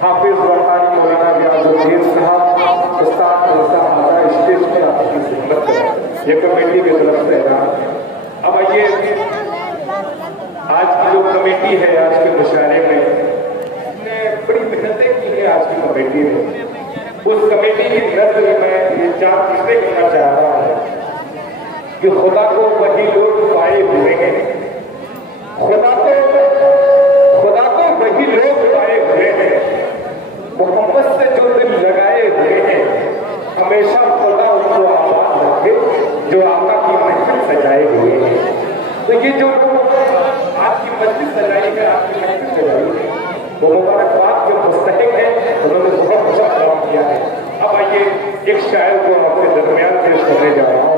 हाफिज वरहानी मौलाना रियाजुद्दीन साहब उस्ताद हमारा स्टेज पर आपकी खिदमत है, ये कमेटी की तरफ से है। अब आइए, आज की जो कमेटी है आज के मुशायरे में ने बड़ी मेहनतें की है आज की कमेटी ने। उस कमेटी की नजर में मैं ये चार चीजें कहना चाह रहा हूँ कि खुदा को वही लोग पाए हुए हैं, खुदा को वही लोग पाए हुए हैं, मोहब्बत से जो दिल लगाए हुए हैं, हमेशा खुदा उनको आबाद रखे जो आका की महफिल सजाए हुए हैं। तो ये जो आपकी मस्जिद सजाई है, आपकी महफिल सजाई है, वो मुबारकबाद जो मुस्तहिक है, उन्होंने बहुत अच्छा काम किया है। अब आइए एक शायर को अपने दरमियान पेश करने जा रहा हूँ।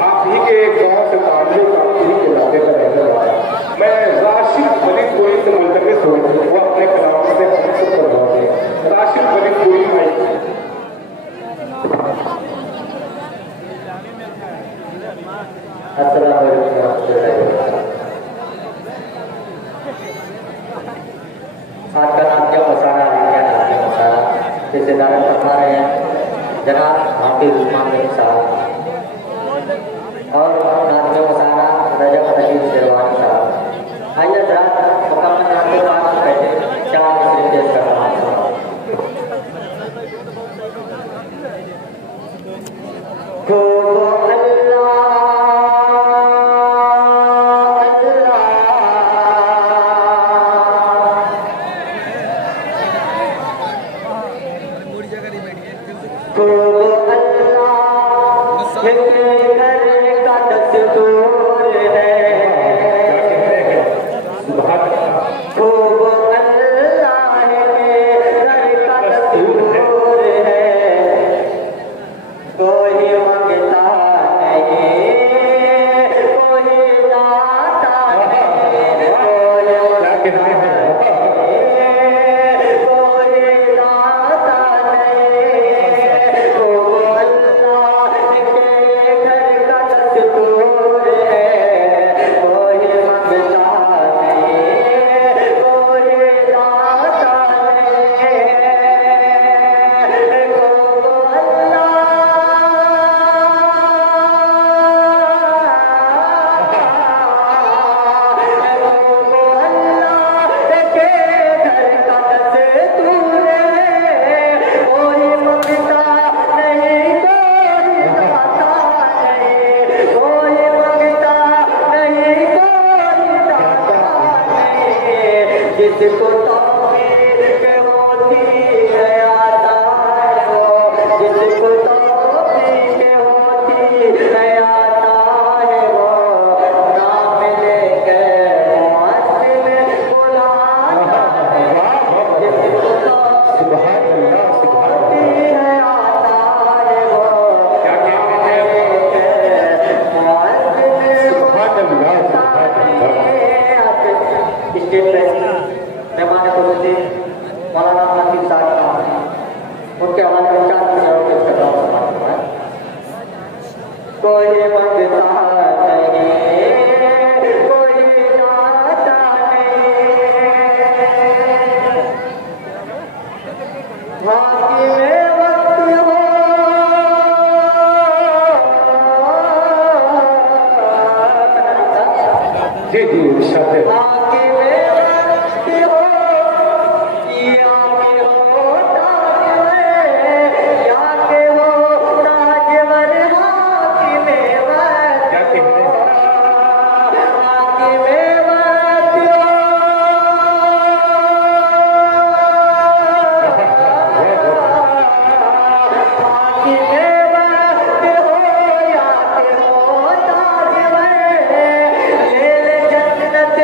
आप ही के एक गाँव से ताल्लुक, आप ही के इलाके का रहने वाला मैं राशिद वलीद कोई से मुल्तमिस हूँ, वो अपने कलाम से मकसद करवा दें। राशिद वलीद कोई भाई, अस्सलाम वालेकुम। आज का नाम क्या मसाला क्या नाम क्या मसाला जैसे दारत फरमा रहे हैं जनाब हाफिज उस्मान साहब और नाम क्या मसाला रजब नजीब शेरवानी साहब। आइए जरा मुकम्मल नाम के पास बैठे चार मिनट पेश कर रहा हूँ। जन्नत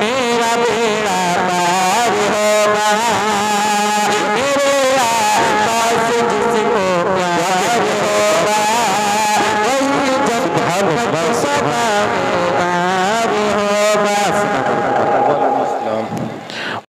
मेरा बेड़ा पार होगा।